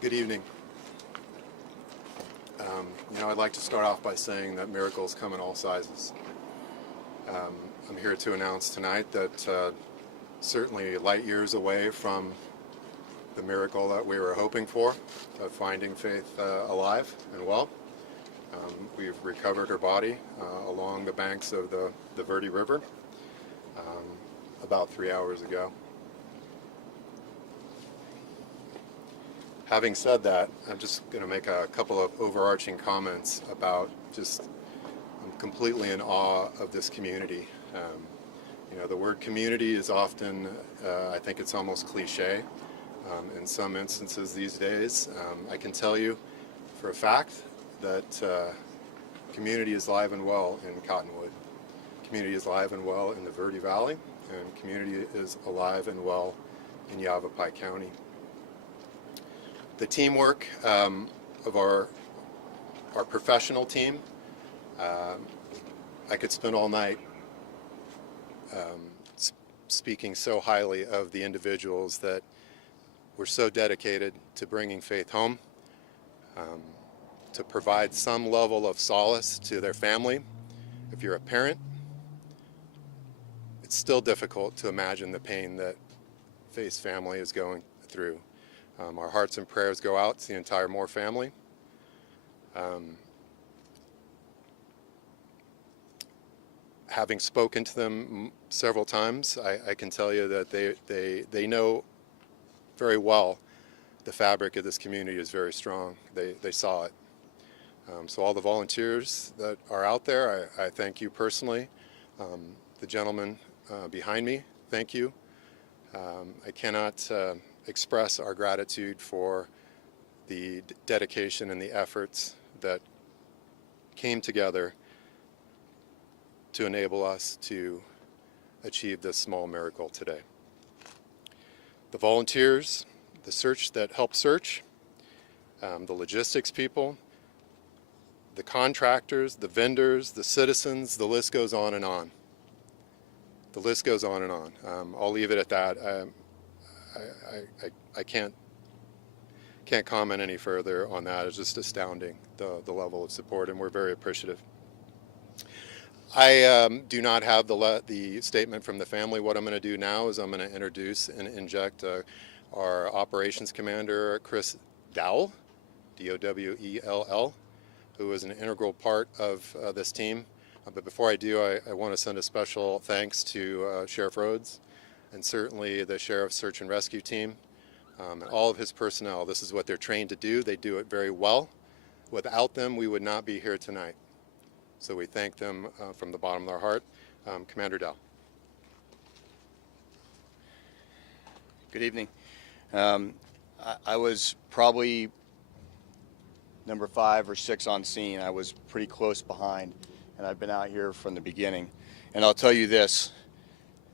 Good evening. I'd like to start off by saying that miracles come in all sizes. I'm here to announce tonight that certainly light years away from the miracle that we were hoping for of finding Faith alive and well. We've recovered her body along the banks of the Verde River about 3 hours ago. Having said that, I'm just going to make a couple of overarching comments about I'm completely in awe of this community. The word community is often, I think it's almost cliche in some instances these days. I can tell you for a fact that community is alive and well in Cottonwood. Community is alive and well in the Verde Valley, and community is alive and well in Yavapai County. The teamwork of our professional team, I could spend all night speaking so highly of the individuals that were so dedicated to bringing Faith home, to provide some level of solace to their family. If you're a parent, it's still difficult to imagine the pain that Faith's family is going through. Our hearts and prayers go out to the entire Moore family. Having spoken to them several times, I can tell you that they know very well the fabric of this community is very strong. They saw it. So all the volunteers that are out there, I thank you personally. The gentleman behind me, thank you. I cannot express our gratitude for the dedication and the efforts that came together to enable us to achieve this small miracle today. The volunteers, the search that helped search, the logistics people, the contractors, the vendors, the citizens, the list goes on and on. The list goes on and on. I'll leave it at that. I can't comment any further on that. It's just astounding, the level of support, and we're very appreciative. I do not have the statement from the family. What I'm going to do now is I'm going to introduce and inject our operations commander, Chris Dowell, D-O-W-E-L-L, who is an integral part of this team. But before I do, I want to send a special thanks to Sheriff Rhodes and certainly the Sheriff's Search and Rescue team and all of his personnel. This is what they're trained to do. They do it very well. Without them, we would not be here tonight. So we thank them from the bottom of our heart. Commander Dell. Good evening. I was probably number 5 or 6 on scene. I was pretty close behind, and I've been out here from the beginning. And I'll tell you this,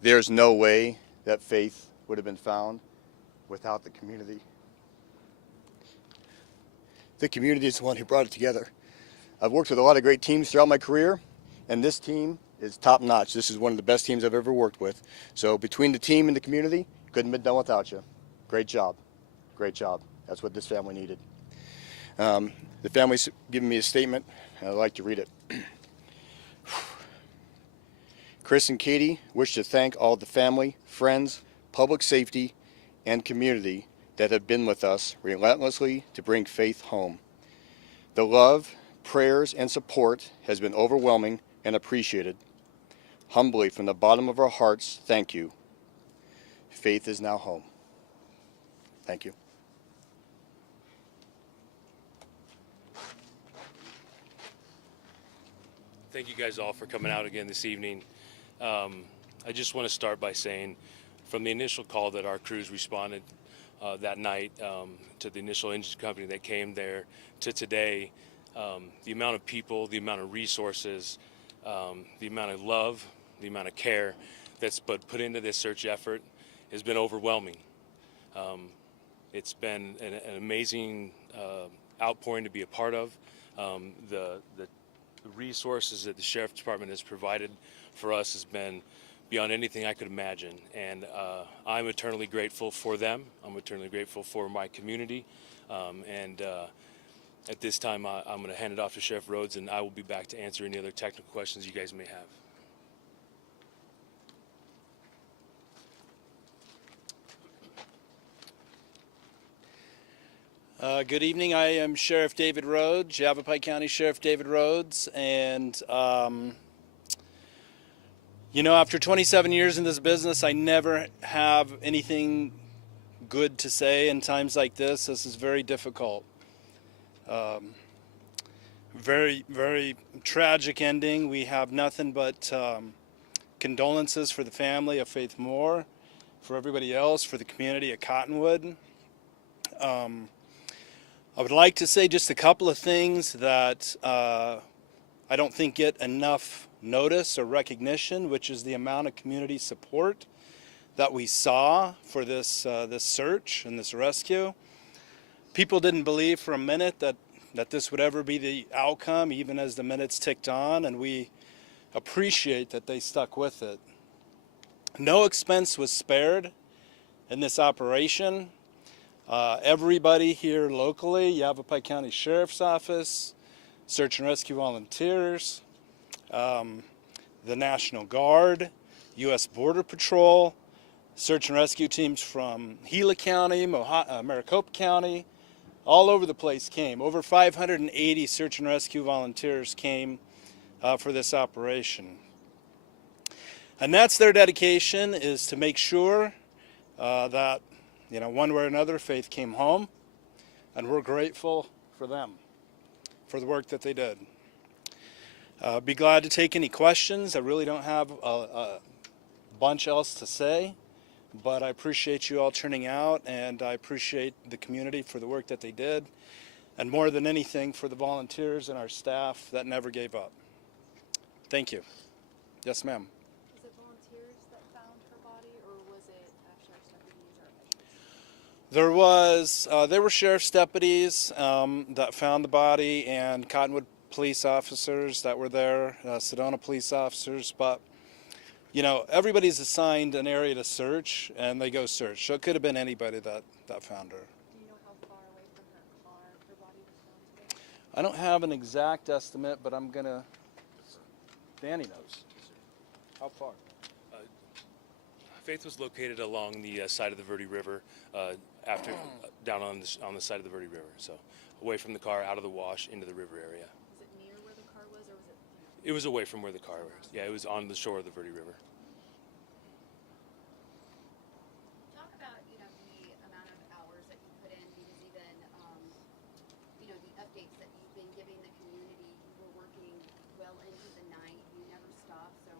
there's no way that Faith would have been found without the community. The community is the one who brought it together. I've worked with a lot of great teams throughout my career, and this team is top notch. This is one of the best teams I've ever worked with. So between the team and the community, couldn't have been done without you. Great job. Great job. That's what this family needed. The family's given me a statement, and I'd like to read it. Chris and Katie wish to thank all the family, friends, public safety, and community that have been with us relentlessly to bring Faith home. The love, prayers, and support has been overwhelming and appreciated. Humbly, from the bottom of our hearts, thank you. Faith is now home. Thank you. Thank you guys all for coming out again this evening. I just want to start by saying, from the initial call that our crews responded that night to the initial engine company that came there to today, the amount of people, the amount of resources, the amount of love, the amount of care that's put into this search effort has been overwhelming. It's been an amazing outpouring to be a part of. The resources that the Sheriff's Department has provided for us has been beyond anything I could imagine. And I'm eternally grateful for them. I'm eternally grateful for my community. And at this time, I'm going to hand it off to Sheriff Rhodes, and I will be back to answer any other technical questions you guys may have. Good evening. I am Sheriff David Rhodes, Yavapai County Sheriff David Rhodes, and you know, after 27 years in this business, I never have anything good to say in times like this. This is very difficult. Very, very tragic ending. We have nothing but condolences for the family of Faith Moore, for everybody else, for the community at Cottonwood. I would like to say just a couple of things that I don't think get enough notice or recognition, which is the amount of community support that we saw for this search and this rescue. People didn't believe for a minute that this would ever be the outcome, even as the minutes ticked on, and we appreciate that they stuck with it. No expense was spared in this operation. Everybody here locally, Yavapai County Sheriff's Office, Search and Rescue Volunteers, the National Guard, U.S. Border Patrol, search and rescue teams from Gila County, Maricopa County, all over the place came. Over 580 search and rescue volunteers came for this operation. And that's their dedication, is to make sure that, you know, one way or another, Faith came home, and we're grateful for them, for the work that they did. Be glad to take any questions. I really don't have a bunch else to say, but I appreciate you all turning out, and I appreciate the community for the work that they did, and more than anything, for the volunteers and our staff that never gave up. Thank you. Yes, ma'am. Was it volunteers that found her body, or was it sheriff's deputies or officials? There were sheriff's deputies that found the body, and Cottonwood police officers that were there, Sedona police officers, but you know, everybody's assigned an area to search, and they go search. So it could have been anybody that found her. Do you know how far away from her car her body was found today? I don't have an exact estimate, but I'm gonna. Danny knows. How far? Faith was located along the side of the Verde River, down on the side of the Verde River, so away from the car, out of the wash, into the river area. Was it near where the car was, or was it? It was away from where the car was. Yeah, it was on the shore of the Verde River. Talk about, you know, the amount of hours that you put in, because even, you know, the updates that you've been giving the community, you were working well into the night, you never stopped, so,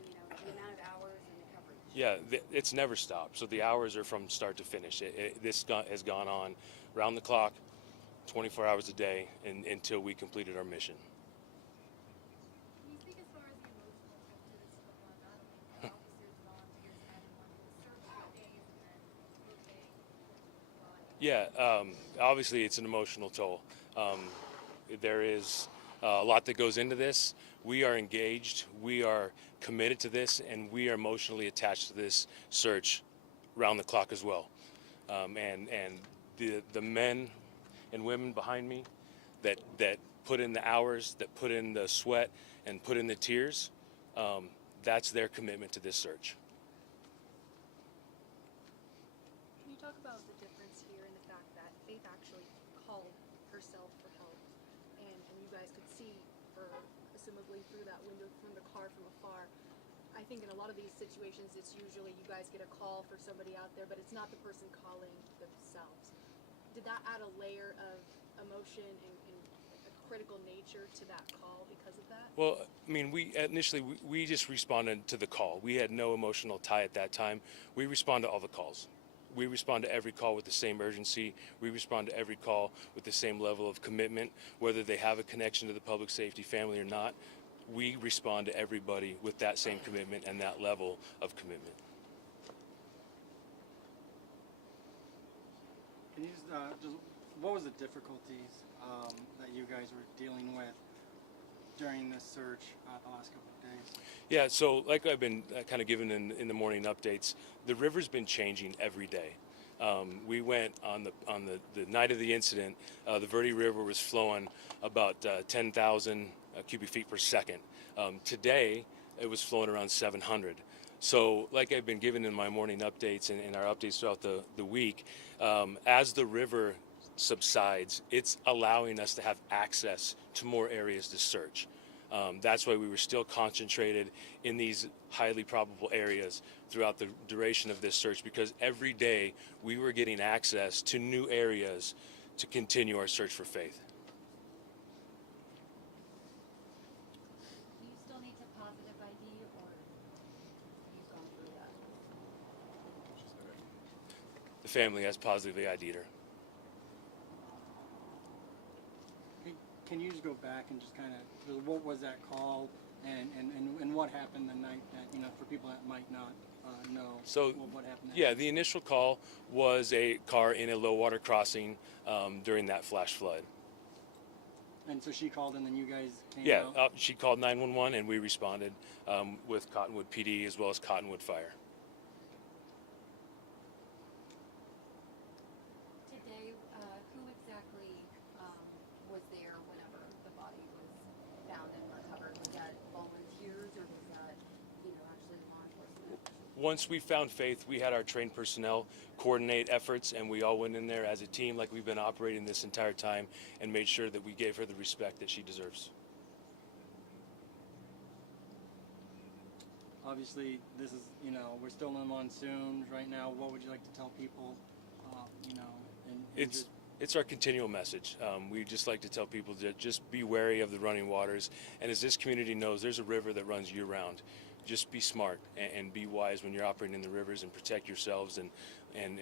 you know, the amount of hours and the coverage. Yeah, it's never stopped. So the hours are from start to finish. This has gone on round the clock, 24 hours a day, until we completed our mission. Can you speak as far as the emotional shift to this not only for officers, volunteers, and everyone, the search for days and then locating the body? Yeah, obviously it's an emotional toll. There is a lot that goes into this. We are engaged, we are committed to this, and we are emotionally attached to this search round the clock as well. And the men and women behind me that put in the hours, that put in the sweat, and put in the tears, that's their commitment to this search. Can you talk about the difference here in the fact that Faith actually called herself for help, and you guys could see her, assumably through that window from the car from afar? I think in a lot of these situations, it's usually you guys get a call for somebody out there, but it's not the person calling themselves. Did that add a layer of emotion and a critical nature to that call because of that? Well, I mean, we just responded to the call. We had no emotional tie at that time. We respond to all the calls. We respond to every call with the same urgency. We respond to every call with the same level of commitment, whether they have a connection to the public safety family or not. We respond to everybody with that same commitment and that level of commitment. Can you just what was the difficulties that you guys were dealing with during this search the last couple of days? Yeah, so like I've been kind of given in the morning updates, the river's been changing every day. We went on the night of the incident. The Verde River was flowing about 10,000 cubic feet per second. Today, it was flowing around 700. So, like I've been given in my morning updates and our updates throughout the week, as the river subsides, it's allowing us to have access to more areas to search. That's why we were still concentrated in these highly probable areas throughout the duration of this search, because every day we were getting access to new areas to continue our search for faith. Do you still need to positive ID, or you've gone through that? The family has positively ID'd her. Can you just go back and just kind of, what was that call, and what happened the night that, you know, for people that might not know, So, what happened that yeah, night? the initial call was a car in a low water crossing during that flash flood. And so she called, and then you guys came Yeah, out? she called 911 and we responded with Cottonwood PD as well as Cottonwood Fire. Today, who exactly was there whenever the body was found and recovered? Was that volunteers, or was that, you know, actually law enforcement? Once we found Faith, we had our trained personnel coordinate efforts, and we all went in there as a team like we've been operating this entire time and made sure that we gave her the respect that she deserves. Obviously, this is, you know, we're still in monsoon right now. What would you like to tell people, you know, and It's our continual message. We just like to tell people to just be wary of the running waters. And as this community knows, there's a river that runs year-round. Just be smart and be wise when you're operating in the rivers, and protect yourselves and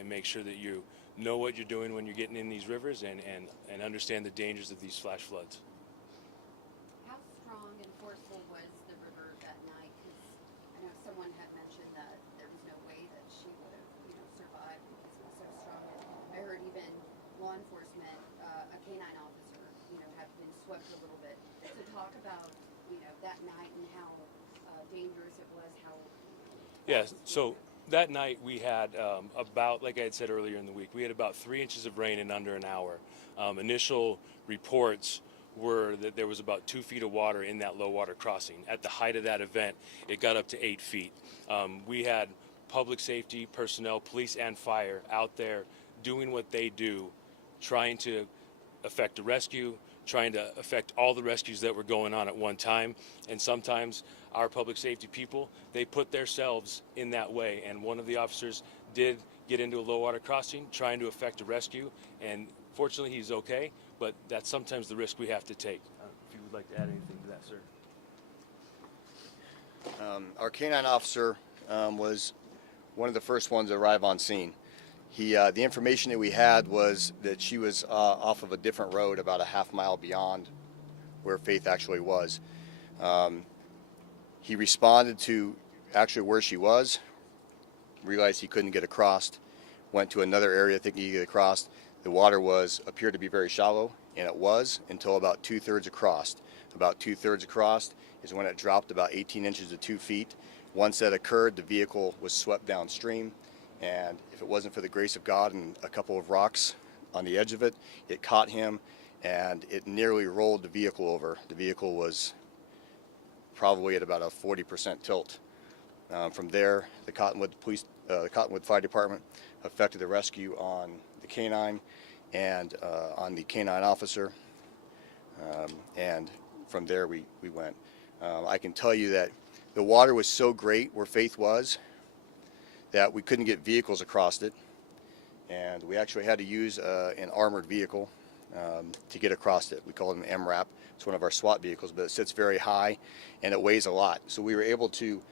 make sure that you know what you're doing when you're getting in these rivers, and understand the dangers of these flash floods. How strong and forceful was the river that night? Because I know someone had mentioned that there was no way that she would have, you know, survived because it was so strong. And I heard even law enforcement, a canine officer, you know, had been swept a little bit. So talk about, you know, that night and how dangerous it was. How Yeah, so that night we had about, like I had said earlier in the week, we had about 3 inches of rain in under an hour. Initial reports were that there was about 2 feet of water in that low water crossing. At the height of that event, it got up to 8 feet. We had public safety personnel, police and fire, out there doing what they do, trying to effect a rescue, trying to effect all the rescues that were going on at one time. And sometimes our public safety people, they put themselves in that way. And one of the officers did get into a low water crossing trying to effect a rescue, and fortunately he's okay, but that's sometimes the risk we have to take. If you would like to add anything to that, sir. Our canine officer was one of the first ones to arrive on scene. The information that we had was that she was off of a different road about a half mile beyond where Faith actually was. He responded to actually where she was, realized he couldn't get across, went to another area thinking he could get across. The water appeared to be very shallow, and it was until about 2/3 across. About 2/3 across is when it dropped about 18 inches to 2 feet. Once that occurred, the vehicle was swept downstream, and if it wasn't for the grace of God and a couple of rocks on the edge of it, it caught him and it nearly rolled the vehicle over. The vehicle was probably at about a 40% tilt. From there, the Cottonwood Fire Department effected the rescue on the canine and on the canine officer, and from there we went. I can tell you that the water was so great where Faith was that we couldn't get vehicles across it, and we actually had to use an armored vehicle to get across it. We call it an MRAP. It's one of our SWAT vehicles, but it sits very high and it weighs a lot. So we were able to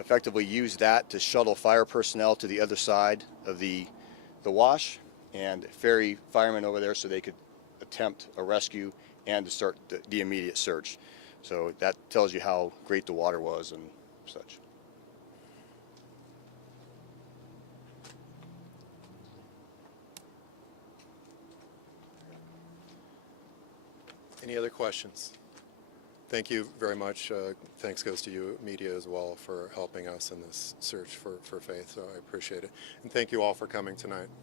effectively use that to shuttle fire personnel to the other side of the wash and ferry firemen over there so they could attempt a rescue and to start the immediate search. So that tells you how great the water was and such. Any other questions? thank you very much. Thanks goes to you, media, as well, for helping us in this search for faith. So I appreciate it. And thank you all for coming tonight.